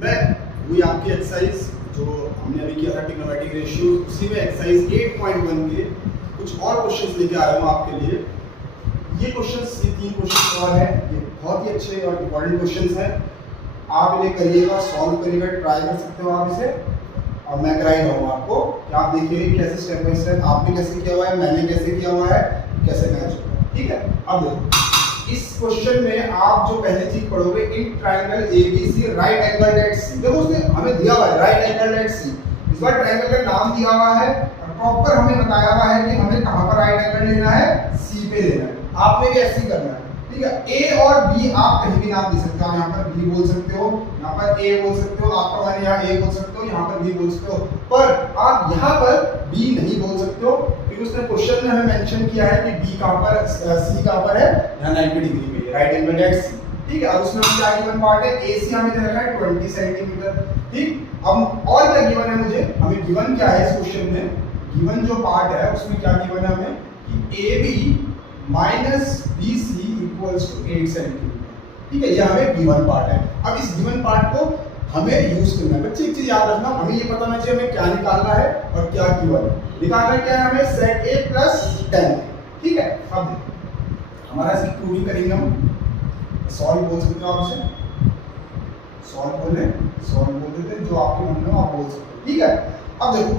मैं वही आपकी एक्सरसाइज जो हमने अभी किया था ट्रिग्नोमेट्रिक रेशियो, उसी में एक्सरसाइज 8.1 के कुछ और क्वेश्चंस लेके आया हूँ आपके लिए। ये क्वेश्चंस, ये 3 क्वेश्चंस और हैं, ये बहुत ही अच्छे और इम्पोर्टेंट क्वेश्चंस हैं। आप इन्हें करिएगा, सॉल्व करिएगा, ट्राई कर सकते हो आप इसे, और मैं कराई रहूँगा आपको कि आप देखिए कैसे स्टेप बाय स्टेप आपने कैसे किया हुआ है, मैंने कैसे किया हुआ है, कैसे मैच होगा। ठीक है, अब देखो इस क्वेश्चन में आप जो पहली चीज पढ़ोगे, in triangle ABC right angle at C. देखो उसने हमें दिया हुआ है राइट एंगल एट सी, इस बार ट्रायंगल का नाम दिया हुआ है और प्रॉपर हमें बताया हुआ है कि हमें कहां पर राइट एंगल लेना है, सी पे लेना है। आपने भी ऐसे ही करना है। ठीक है, ए और बी आप कहीं भी नाम दे सकते हो, यहाँ पर बी बोल सकते हो, यहाँ पर ए बोल सकते हो, आपका माने यहाँ ए बोल सकते हो, यहाँ पर बी बोल सकते हो, पर आप यहाँ पर बी नहीं बोल सकते हो क्योंकि उसने क्वेश्चन में हमें मेंशन किया है कि बी कहाँ पर, सी कहाँ पर है, यहाँ 90 डिग्री पे राइट एंगल एट सी। ठीक है, और उसमें क्या गिवन पार्ट है, एसी हमें दे रखा है 20 सेंटीमीटर। ठीक, अब और क्या गिवन है मुझे, हमें गिवन क्या है इस क्वेश्चन में, गिवन जो पार्ट है उसमें क्या गिवन है हमें कि AB minus BC equals to 8 centimetre. ठीक है, ये हमें गिवन पार्ट है। अब इस गिवन पार्ट को हमें यूज करना है। बच्चे एक चीज याद रखना, हमें ये पता होना चाहिए हमें क्या निकालना है और क्या गिवन निकालना क्या है, हमें सेट A प्लस 10। ठीक है, अब हमारा इसकी प्रूविंग करेंगे हम, सॉल्व बोल सकते हो आप इसे, सॉल्व बोल देते हैं, जो आपके मन में आप बोल सकते हो। ठीक है, अब देखो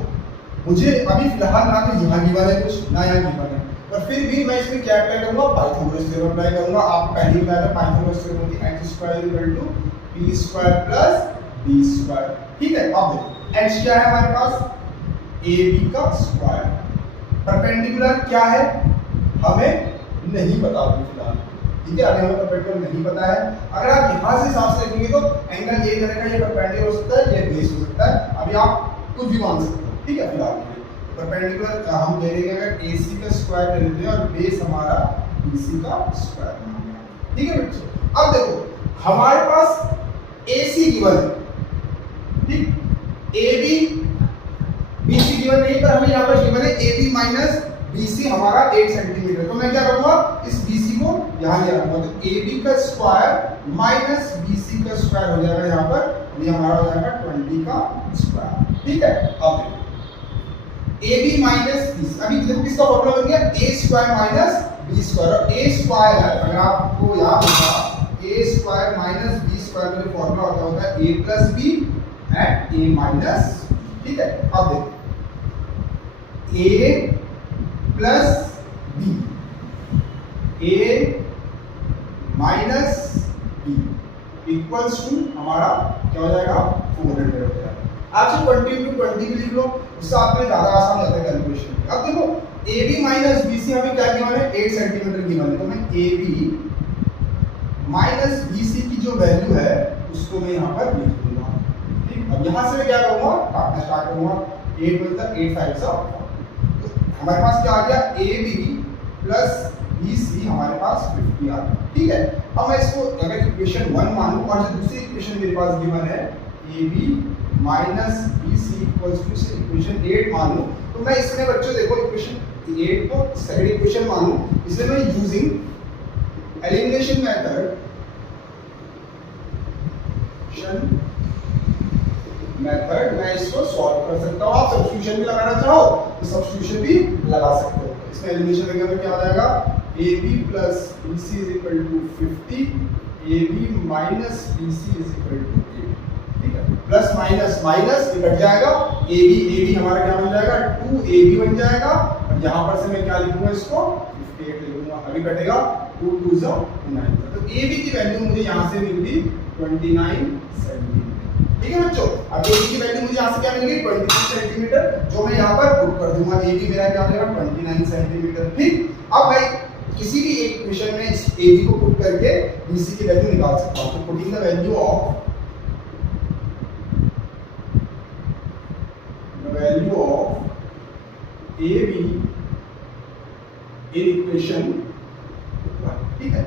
मुझे अभी फिलहाल ना तो यहाँ गिवन है कुछ, ना यहाँ गिवन है, पर फिर भी मैं इसमें क्या अप्लाई करूंगा, पाइथागोरस थ्योरम अप्लाई करूंगा। आप पहले ही बताया था पाइथागोरस थ्योरम होती है x² p² प्लस b²। ठीक है, अब देखो x क्या है हमारे पास, ab का स्क्वायर, परपेंडिकुलर क्या है हमें नहीं पता अभी फिलहाल। ठीक है, अभी हमें परपेंडिकुलर नहीं पता है। अगर आप यहाँ से हिसाब से देखेंगे तो एंगल ये तरह का, ये परपेंडिकुलर हो सकता है, ये बेस हो सकता है, अभी आप कुछ भी मान सकते हो। ठीक है, फिलहाल परपेंडिकुलर हम ले लेंगे, अगर AC का स्क्वायर ले लेते हैं और बेस हमारा BC का स्क्वायर बना गया। ठीक है बच्चों, अब देखो हमारे पास AC गिवन है, ठीक, AB BC गिवन नहीं, पर हमें यहाँ पर गिवन है AB माइनस BC हमारा 8 सेंटीमीटर। तो मैं क्या करूंगा, इस BC को यहाँ ले आऊंगा, तो AB का स्क्वायर माइनस BC का स्क्वायर हो जाएगा यहाँ पर, ये हमारा हो जाएगा 20 का स्क्वायर। ठीक है, अब देखो AB माइनस BC, अभी देखो किसका फॉर्मूला बन गया, A² माइनस B², और A² अगर आपको याद होगा A² माइनस B² का जो फॉर्मूला होता है A plus B and A minus. ठीक है, अब देखो A plus B, A minus B equals to हमारा क्या हो जाएगा, 400 हो जाएगा। आपसे 20 into 20 भी लिख लो, उससे आपके ज्यादा आसान हो जाता है कैलकुलेशन। अब देखो AB माइनस BC हमें क्या गिवन है, 8 सेंटीमीटर गिवन है, तो मैं AB माइनस BC की जो वैल्यू है उसको मैं यहाँ पर लिख दूंगा। ठीक, अब यहाँ से मैं क्या करूँगा, काटना स्टार्ट करूँगा, 8 बोलता 8 5 सा, तो हमारे पास क्या आ गया, AB प्लस BC हमारे पास 50 आ गया। ठीक है, अब मैं इसको अगर इक्वेशन 1 मानूं और जो दूसरी इक्वेशन मेरे पास गिवन है AB minus BC equals to से इक्वेशन 8 मानूं, तो मैं इसमें बच्चों देखो इक्वेशन 8 को सेकंड इक्वेशन मानूं, इसलिए मैं यूजिंग एलिमिनेशन मेथड मैं इसको सॉल्व कर सकता हूं। आप सब्स्टिट्यूशन भी लगाना चाहो तो सब्स्टिट्यूशन भी लगा सकते हो। इसमें एलिमिनेशन लगेगा तो क्या हो जाएगा, AB plus BC is equal to 50, AB minus BC is equal to 8। ठीक है, प्लस माइनस माइनस ये कट जाएगा, AB हमारा क्या बन जाएगा, 2AB बन जाएगा, और यहाँ पर से मैं क्या लिखूंगा, इसको 58 लिखूंगा, अभी कटेगा 2 2 9। तो AB की वैल्यू मुझे यहाँ से मिल गई 29 सेंटीमीटर। ठीक है बच्चों, अब AB की वैल्यू मुझे यहाँ से क्या मिल गई, 29 सेंटीमीटर, जो मैं यहाँ पर पुट कर दूंगा, AB मेरा क्या हो जाएगा 29 सेंटीमीटर। ठीक, अब मैं किसी भी एक इक्वेशन में इस AB को पुट करके BC की वैल्यू निकाल सकता हूँ। तो putting the value of AB in equation, ठीक है,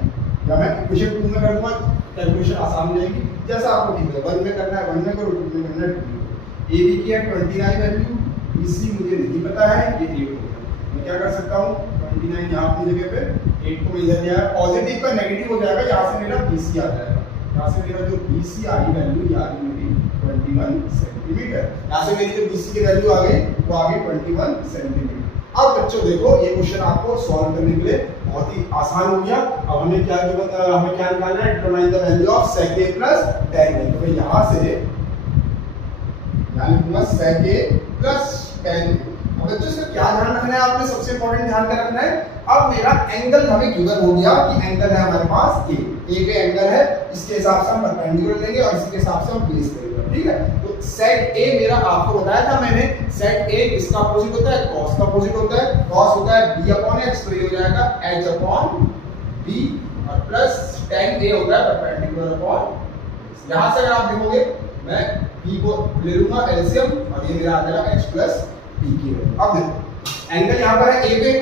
या मैं इक्वेशन 2 में कर दूंगा, कैलकुलेशन आसान हो जाएगी, जैसा आपको ठीक है, 1 में करना है 1 में करो, 2 में करना है 2 में। AB की है 29 वैल्यू, BC मुझे नहीं पता है, ये 8 हो गया। मैं क्या कर सकता हूँ, 29 यहाँ अपनी जगह पे 8 को इधर लिया है, पॉजिटिव का नेगेटिव हो जाएगा, यहाँ से मेरा BC आ जाएगा, यहाँ से मेरा जो BC आई वैल्यू, ये आ गई मेरी 21 सेंटीमीटर। यहाँ से मेरी जो BC की वैल्यू आ गई वो आ गई 21 सेंटीमीटर। अब बच्चों देखो ये क्वेश्चन आपको सॉल्व करने के लिए बहुत ही आसान हो गया। अब हमें क्या निकालना है, determine the value of sec a plus tan a। तो यहाँ से लिखूंगा sec a plus tan a। अब बच्चों इसका क्या ध्यान रखना है, आपने सबसे इंपॉर्टेंट ध्यान क्या रखना है, अब मेरा एंगल हमें गिवन हो गया कि एंगल है हमारे पास ए पे एंगल है, इसके हिसाब से हम परपेंडिकुलर लेंगे और इसके हिसाब से हम बेस लेंगे, ठीक है। तो sec a मेरा आपको बताया था मैंने, sec a किसका अपोजिट होता है, cos का अपोजिट होता है। cos होता है b अपॉन h, तो ये हो जाएगा h अपॉन b और प्लस tan a होता है परपेंडिकुलर अपॉन। यहां से अगर आप देखोगे मैं b को ले लूंगा एलसीएम और ये मेरा आ जाएगा h प्लस b की वैल्यू। अब देखो एंगल यहां पर है a पे,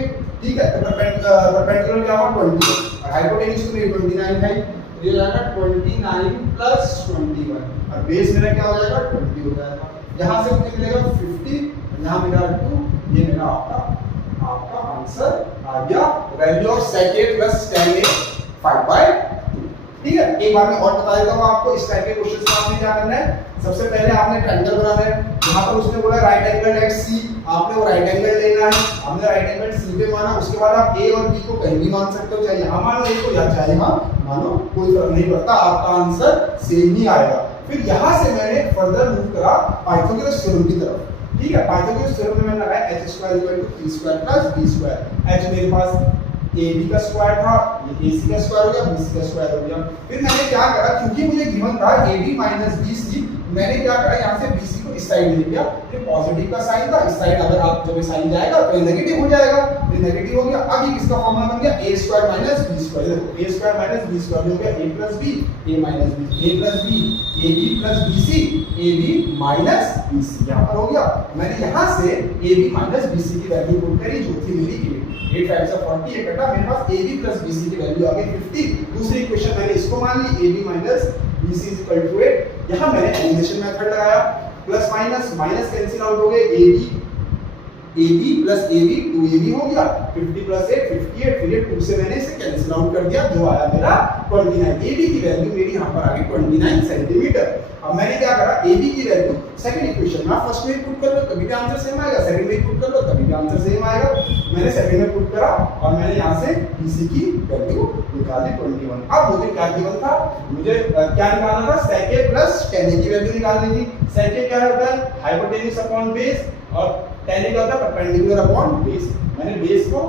ठीक है, तो परपेंडिकुलर क्या होगा 20 और हाइपोटेन्यूज तो मेरी 29 है, ये हो जाएगा 29 प्लस 21 और बेस मेरा क्या हो जाएगा 20 हो जाएगा। यहां से मुझे मिलेगा 50, यहां मेरा 2, ये मेरा आपका आंसर आ गया। Value of sec a plus tan a 5/2। ठीक है, एक बार मैं और बता देता हूं आपको इस टाइप के क्वेश्चंस में आपने क्या करना है। सबसे पहले आपने ट्रायंगल बनाना है, यहां पर उसने बोला राइट एंगल एट सी, आपने वो राइट एंगल लेना है, हमने राइट एंगल सी पे माना। उसके बाद आप ए और बी को कहीं भी मान सकते हो, चाहे यहां मान लो ए को या चाहे यहां मानो, कोई फर्क नहीं पड़ता, आपका आंसर सेम ही आएगा। फिर यहां से मैंने फर्दर मूव करा पाइथागोरस थ्योरम की तरफ, ठीक है। पाइथागोरस थ्योरम में मैंने लगाया h² = p² + b²। h मेरे पास AB का स्क्वायर था, ये AC का स्क्वायर हो गया, BC का स्क्वायर हो गया। फिर मैंने क्या करा, क्योंकि मुझे गिवन था AB - BC, मैंने क्या करा यहाँ से BC को इस साइड ले लिया। ये पॉजिटिव का साइन था, इस साइड अगर आप जब ये साइन जाएगा तो ये नेगेटिव हो जाएगा, ये नेगेटिव हो गया। अब ये किसका फॉर्मूला बन गया, a² - b²। देखो a² - b² हो गया a + b, a - b, a + b, AB + BC, AB - BC यहाँ पर हो गया। मैंने यहाँ से AB - BC की वैल्यू पुट करी जो थी मेरी 8 5 से 40 है बेटा, मेरे पास AB + BC की वैल्यू आ गई 50। दूसरी इक्वेशन मैंने इसको मान ली AB - BC = 8। यहाँ मैंने एलिमिनेशन मेथड लगाया, प्लस माइनस कैंसिल आउट हो गए, AB + AB 2AB हो गया, 50 + 8 58, फिर ये 2 से मैंने इसे कैंसिल आउट कर दिया, जो आया मेरा 29। AB की वैल्यू मेरी यहाँ पर आ गई 29 सेंटीमीटर। अब मैंने क्या करा, AB की वैल्यू सेकंड इक्वेशन में फर्स्ट में पुट कर लो तभी भी आंसर सेम आएगा, सेकंड में पुट कर लो तभी भी आंसर सेम आएगा। मैंने सेकंड में पुट करा और मैंने यहाँ से BC की वैल्यू निकाली 21। अब मुझे क्या गिवन था, मुझे क्या निकालना था, sec a plus tan a की वैल्यू निकालनी थी। sec a क्या होता है, हाइपोटेन्यूज अपॉन बेस, और tan a क्या होता है, परपेंडिकुलर अपॉन बेस। मैंने बेस को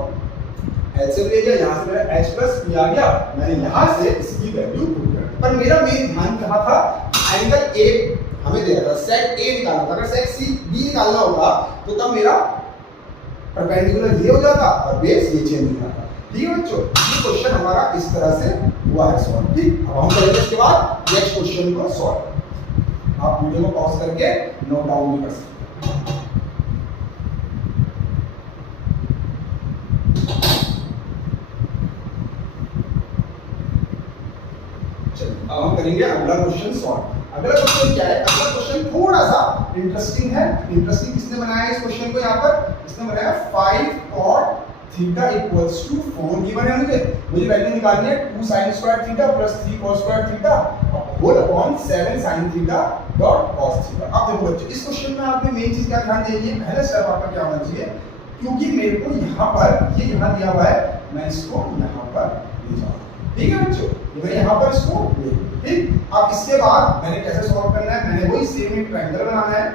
एलसीएम ले लिया, यहाँ से मेरा h plus p आ गया, मैंने यहाँ से इसकी वैल्यू पुट कर। पर मेरा मेन ध्यान कहाँ था, एंगल a हमें दे रहा था, sec a निकालना था। अगर sec b निकालना होगा तो तब मेरा परपेंडिकुलर ये हो जाता और बेस ये चेंज हो जाता। ठीक है बच्चों, ये क्वेश्चन हमारा इस तरह से हुआ है सॉल्व। ठीक, अब हम करेंगे इसके बाद नेक्स्ट क्वेश्चन को सॉल्व। आप वीडियो को पॉज करके नोट डाउन भी कर सकते हैं। अब हम करेंगे अगला क्वेश्चन सॉल्व। अगला क्वेश्चन क्या है, अगला क्वेश्चन थोड़ा सा इंटरेस्टिंग है। इंटरेस्टिंग किसने बनाया है इस क्वेश्चन को, यहाँ पर इसने बनाया 5 cot थीटा = 4 गिवन है। मुझे वैल्यू निकालनी है 2 sin square theta + 3 cos square theta whole upon 7 sin थीटा डॉट cos थीटा। अब देखो बच्चों, इस क्वेश्चन में आपने मेन चीज क्या ध्यान देनी है, पहले स्टेप आपका क्या होना चाहिए, क्योंकि मेरे को यहाँ पर ये यहाँ दिया हुआ है, मैं इसको यहाँ पर ले जाऊँ। ठीक है बच्चों, मैं यहाँ पर इसको ले लूँ। ठीक, अब इसके बाद मैंने कैसे सॉल्व करना है, मैंने वही सेम एक ट्रायंगल बनाना है।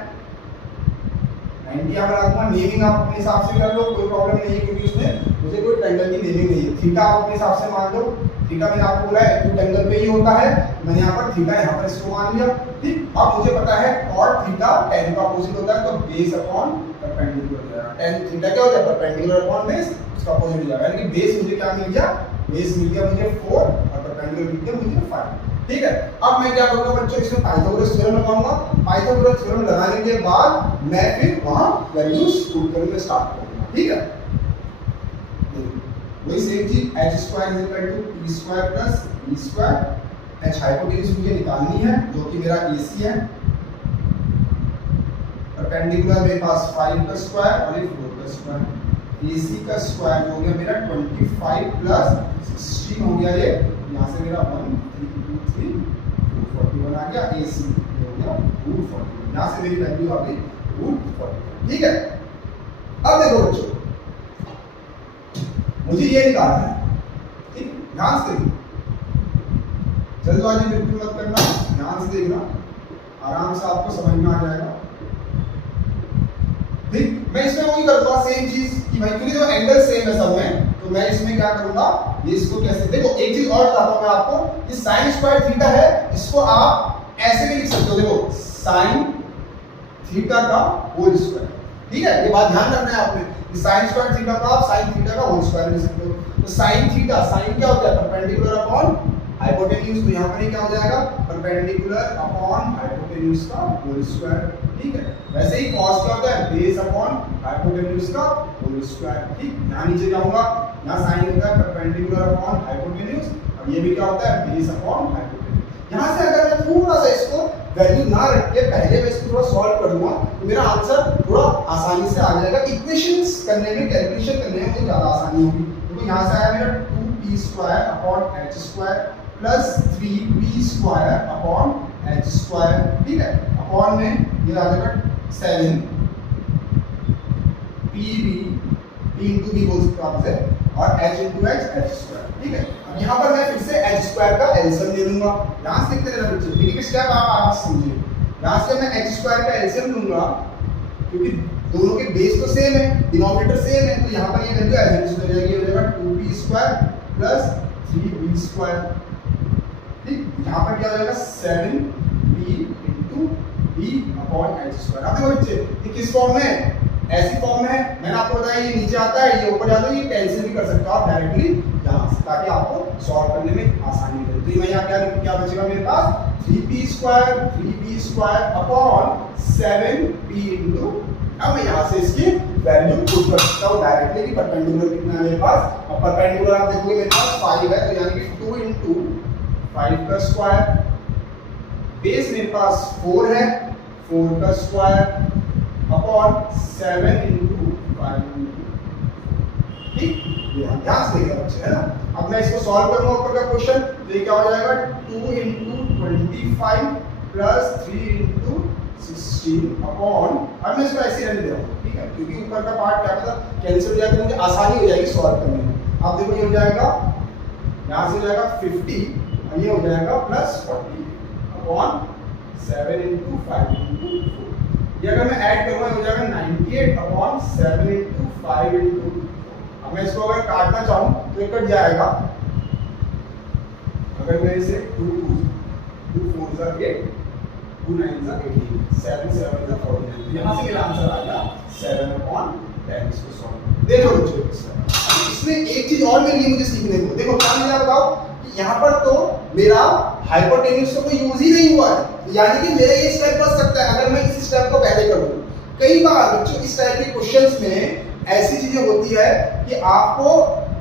90 यहाँ पर रखूंगा, नेमिंग आप अपने हिसाब से कर लो, कोई प्रॉब्लम नहीं है, क्योंकि उसमें मुझे कोई ट्रायंगल की नेमिंग नहीं है। थीटा आप अपने हिसाब से मान लो, थीटा मैंने आपको बोला है एक्यूट एंगल पे ही होता है, मैंने यहाँ पर थीटा यहाँ पर इसको मान लिया। ठीक, अब मुझे पता है cot थीटा tan का अपोजिट होता है, तो बेस अपॉन परपेंडिकुलर हो जाएगा। tan थीटा क्या होता है, परपेंडिकुलर अपॉन बेस, उसका अपोजिट हो जाएगा। यानी कि बेस मुझे क्या मिल गया, बेस मिल गया मुझे 4 और परपेंडिकुलर मिल गया मुझे 5। ठीक है, अब मैं क्या करूंगा बच्चों, इसमें पाइथागोरस थ्योरम लगाऊंगा। पाइथागोरस थ्योरम लगाने के बाद मैं फिर वहां वैल्यूज पुट करने स्टार्ट करूंगा। ठीक है, वही सेम चीज h² = p² + b²। h hypotenuse मुझे निकालनी है जो कि मेरा AC है, परपेंडिकुलर मेरे पास 5 का स्क्वायर और 4 का स्क्वायर। AC का स्क्वायर हो गया मेरा 25 + 16 हो गया, ये यहाँ से मेरा 1 3 2 3 41 आ गया। AC हो गया 2 √40। यहाँ से मेरी वैल्यू आ गई √40। ठीक है, अब देखो बच्चों, मुझे ये निकालना है। ठीक, ध्यान से देखो, जल्दबाजी बिल्कुल मत करना, ध्यान से देखना, आराम से आपको समझ में आ जाएगा। ठीक, मैं इसमें वही करूंगा सेम चीज कि भाई क्योंकि जो एंगल सेम है सब में, तो मैं इसमें क्या करूंगा, ये इसको कैसे, देखो एक चीज और बताता हूं मैं आपको कि sin स्क्वायर थीटा है, इसको आप ऐसे भी लिख सकते हो, देखो sin थीटा का होल स्क्वायर। ठीक है, ये बात ध्यान रखना है आपने कि sin स्क्वायर थीटा का आप sin थीटा का होल स्क्वायर लिख सकते हो। तो sin थीटा, sin क्या होता है, परपेंडिकुलर अपॉन हाइपोटेन्यूज, तो यहाँ पर ये क्या हो जाएगा, परपेंडिकुलर अपॉन हाइपोटेन्यूज का होल स्क्वायर। ठीक है, वैसे ही cos क्या होता है, बेस अपॉन हाइपोटेन्यूज का होल स्क्वायर। ठीक, यहाँ नीचे जाऊंगा, यहाँ sin होता है परपेंडिकुलर अपॉन हाइपोटेन्यूज, और ये भी क्या होता है, बेस अपॉन हाइपोटेन्यूज। यहाँ से अगर मैं थोड़ा सा इसको वैल्यू ना रख के पहले मैं इसको थोड़ा सॉल्व कर दूंगा, तो मेरा आंसर थोड़ा आसानी से आ जाएगा। इक्वेशंस करने में, कैलकुलेशन करने में मुझे ज्यादा आसानी होगी। तो यहाँ से आया मेरा 2p² upon h² plus 3p² upon h²। ठीक है, अपॉन में ये आ जाएगा 7 pb, p into b बोल सकते हो आप इसे, और h into h² ठीक है, अब यहाँ पर मैं फिर से h² का एलसीएम ले लूंगा। यहाँ से लिखते रहना बच्चों, ठीक है, स्टेप आप आराम से समझिए। यहाँ से मैं h² का एलसीएम लूंगा, क्योंकि दोनों के बेस तो सेम है, डिनोमिनेटर सेम है, तो यहाँ पर ये वैल्यू एलसीएम हो जाएगी, हो जाएगा 2p² प्लस 3b²। ठीक, यहाँ पर क्या हो जाएगा, 7p into b upon h²। अब देखो बच्चे, ये किस फॉर्म में है, ऐसी फॉर्म में है, मैंने आपको बताया ये नीचे आता है, ये ऊपर जाता है, ये कैंसिल भी कर सकते हो आप डायरेक्टली यहाँ से, ताकि आपको सॉल्व करने में आसानी हो। तो मैं यहाँ क्या बचेगा मेरे पास, 3b² अपॉन 7p into, अब मैं यहाँ से इसकी वैल्यू पुट कर सकता हूँ डायरेक्टली कि परपेंडिकुलर कितना है मेरे पास। अब परपेंडिकुलर आप देखोगे मेरे पास 5 है, तो यानी कि 2 into 5 का स्क्वायर, बेस मेरे पास 4 है, 4 का स्क्वायर अपॉन 7 into 5 into, ठीक, ध्यान से देखिए बच्चे, है ना। अब मैं इसको सॉल्व करूंगा ऊपर का क्वेश्चन, तो ये क्या हो जाएगा, 2 into 25 प्लस 3 into 16 अपॉन, अब मैं इसको ऐसे रहने दे रहा हूँ, ठीक है, क्योंकि ऊपर का पार्ट क्या मतलब कैंसिल हो जाएगा, तो मुझे आसानी हो जाएगी सॉल्व करने में। अब देखो ये हो जाएगा, यहाँ से हो जाएगा 50, और ये हो जाएगा प्लस 40 अपॉन 7 into 5 into 4। ये अगर मैं ऐड करूंगा हो जाएगा 98 अपॉन 7 into 5 into 4। अब मैं इसको अगर काटना चाहूं तो ये कट जाएगा, अगर मैं इसे 2 4 8, 2 9 18, 7 7 49, यहाँ से मेरा आंसर आ गया 7 अपॉन 10। इसको सॉल्व देखो बच्चों, इसमें एक चीज और मिली मुझे सीखने को, देखो क्या मिला बताओ, यहाँ पर तो मेरा हाइपोटेन्यूज तो कोई यूज ही नहीं हुआ है, यानी कि मेरा ये स्टेप बच सकता है अगर मैं इस स्टेप को पहले कर दूं। कई बार बच्चों इस टाइप के क्वेश्चंस में ऐसी चीजें होती है कि आपको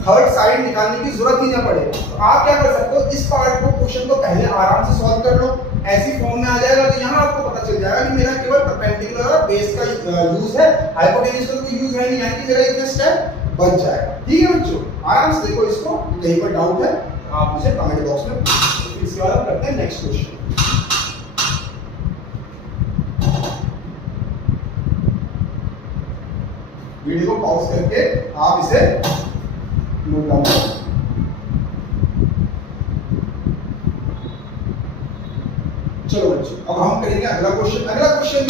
थर्ड साइड निकालने की जरूरत ही ना पड़े, तो आप क्या कर सकते हो, इस पार्ट को, क्वेश्चन को पहले आराम से सॉल्व कर लो, ऐसी फॉर्म में आ जाएगा, तो यहाँ आपको पता चल जाएगा कि मेरा केवल परपेंडिकुलर और बेस का यूज है, हाइपोटेन्यूज का कोई यूज है नहीं, यानी कि मेरा इतना स्टेप बच जाएगा। ठीक है बच्चों, आराम से देखो इसको, कहीं पर डाउट है आप मुझे कमेंट बॉक्स में पूछो। इसके बाद हम करते हैं नेक्स्ट क्वेश्चन। वीडियो को पॉज करके आप इसे नोट डाउन करें। चलो बच्चों, अब हम करेंगे अगला क्वेश्चन। अगला क्वेश्चन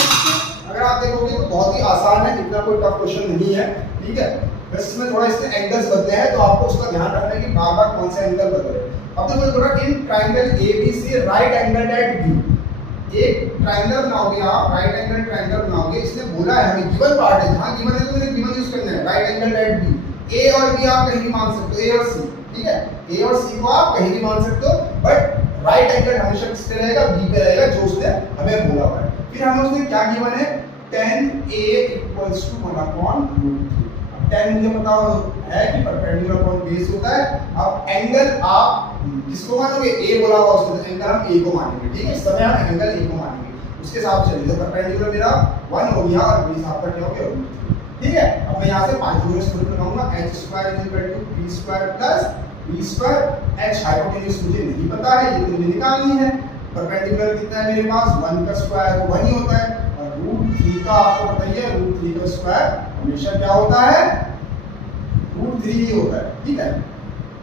अगर आप देखोगे तो बहुत ही आसान है, इतना कोई टफ क्वेश्चन नहीं है। ठीक है, बस इसमें थोड़ा इसमें एंगल्स बदले हैं, तो आपको उसका ध्यान रखना है कि बार बार कौन सा एंगल बदले। अब देखो थोड़ा in triangle ABC right angle at B, एक ट्रायंगल बनाओगे आप, राइट एंगल ट्रायंगल बनाओगे, इसने बोला है हमें गिवन पार्ट है, जहां गिवन है तो मैंने गिवन यूज करना है, right angle at B। A और B आप कहीं भी मान सकते हो, A और C, ठीक है, A और C को आप कहीं भी मान सकते हो, बट राइट एंगल हमेशा किस पे रहेगा, B पे रहेगा, जो उसने हमें बोला हुआ है। फिर हमें उसने क्या गिवन है, tan A = 1/√3। 10 मुझे पता है कि परपेंडिकुलर अपॉन बेस होता है। अब एंगल आप किसको मानोगे, A बोला हुआ उसको, तो एंगल हम A को मानेंगे। ठीक है, इस समय हम एंगल A को मानेंगे, उसके हिसाब से चलिए। तो परपेंडिकुलर मेरा 1 हो गया और बेस आपका क्या हो गया, √3। ठीक है, अब मैं यहाँ से पाइथागोरस थ्योरम लगाऊंगा, h² = b² + b²। h hypotenuse मुझे नहीं पता है, ये तो मुझे निकालनी है, परपेंडिकुलर कितना है मेरे पास 1 का स्क्वायर तो 1 ही होता है, और √3 का आपको बताइए √3 का स्क्वायर हमेशा क्या होता है, √3 ही होता है। ठीक है,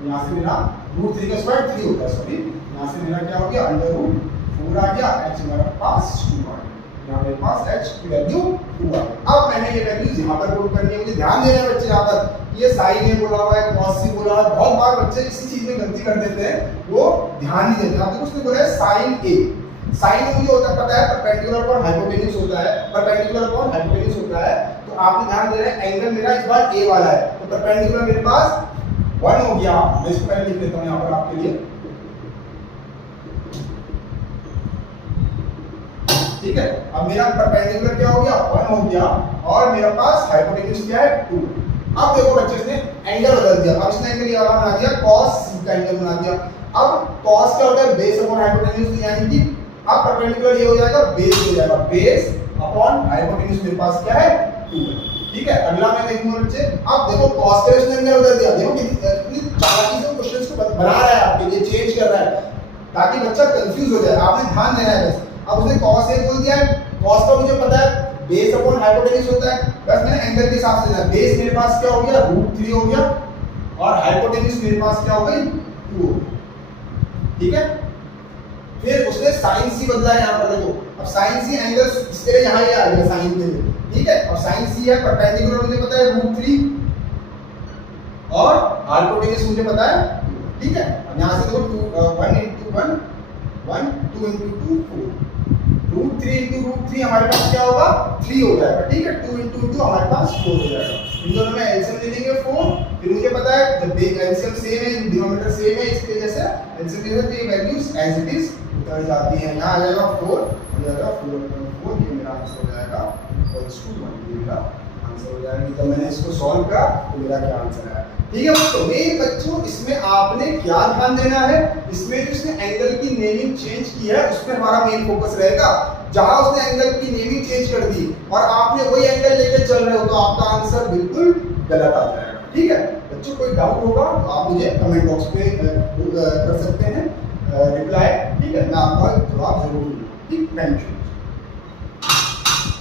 यहाँ से मेरा √3 का स्क्वायर 3 होता है, सॉरी यहाँ से मेरा क्या हो गया √4 आ गया, h हमारा पास 2 आ गया, यहाँ मेरे पास h की वैल्यू 2 आ गई। अब मैंने ये वैल्यूज यहाँ पर पुट करनी है, मुझे ध्यान देना है बच्चे, यहाँ पर ये साइन ए बोला हुआ है, cos c बोला हुआ है, बहुत बार बच्चे इसी चीज में गलती कर देते हैं, वो ध्यान नहीं देते। आपको उसने बोला है साइन ए, साइन मुझे होता है पता है परपेंडिकुलर अपॉन हाइपोटेन्यूज होता है, परपेंडिकुलर अपॉन हाइपोटेन्यूज होता है, तो आपने ध्यान देना है एंगल मेरा इस बार ए वाला है, तो परपेंडिकुलर मेरे पास 1 हो गया, मैं इसको पहले लिख लेता हूं यहाँ पर आपके लिए। ठीक है, अब मेरा परपेंडिकुलर क्या हो गया 1 हो गया, और मेरे पास हाइपोटेन्यूज क्या है 2। अब देखो बच्चे इसने एंगल बदल दिया, अब इसने एंगल ये वाला बना दिया, cos c का एंगल बना दिया। अब cos क्या होता है बेस अपॉन हाइपोटेन्यूज, यानी कि अब परपेंडिकुलर ये हो जाएगा बेस हो जाएगा, बेस अपॉन हाइपोटेन्यूज मेरे पास क्या है 2 है। ठीक है, अगला मैं देखूंगा बच्चे, अब देखो cos का इसने एंगल बदल दिया, देखो कितनी चालाकी से क्वेश्चंस को बना रहा है आपके लिए, चेंज कर रहा है ताकि बच्चा कंफ्यूज हो जाए, आपने ध्यान देना है बस। अब उसने cos a बोल दिया है, cos का मुझे पता है बेस अपॉन हाइपोटेन्यूज होता है, बस मैंने एंगल के हिसाब से लेना, बेस मेरे पास क्या हो गया √3 हो गया, और हाइपोटेन्यूज मेरे पास क्या हो गई 2 हो गई। ठीक है, फिर उसने sin c बदला है, यहाँ पर देखो अब sin c एंगल इसके लिए यहाँ ये आ गया sin के लिए। ठीक है, और sin c है परपेंडिकुलर मुझे पता है √3, और हाइपोटेन्यूज मुझे पता है 2। ठीक है, अब यहाँ से देखो 1 into 1 1 2 into 2 4, √3 into √3 हमारे पास क्या होगा 3 हो जाएगा। ठीक है, 2 into 2 हमारे पास 4 हो जाएगा, इन दोनों में एलसीएम ले लेंगे 4, फिर मुझे पता है जब एलसीएम सेम है डिनोमिनेटर सेम है, इसके वजह से एलसीएम ले लेते हैं, वैल्यूज एज इट इज उतर जाती हैं, यहाँ आ जाएगा 4 हो जाएगा 4/4, ये मेरा आंसर हो जाएगा इक्वल्स टू 1, ये मेरा आंसर हो जाएगा। जब मैंने इसको सॉल्व करा तो मेरा क्या आंसर आया। ठीक है तो मेरे बच्चों, इसमें आपने क्या ध्यान देना है, इसमें जो इसने एंगल की नेमिंग चेंज की है उसमें हमारा मेन फोकस रहेगा। जहां उसने एंगल की नेमिंग चेंज कर दी और आपने वही एंगल लेकर चल रहे हो तो आपका आंसर बिल्कुल गलत आ जाएगा। ठीक है बच्चों, कोई डाउट होगा तो आप मुझे कमेंट बॉक्स पे कर सकते हैं रिप्लाई। ठीक है, मैं आपका जवाब जरूर दूंगा। ठीक, थैंक यू।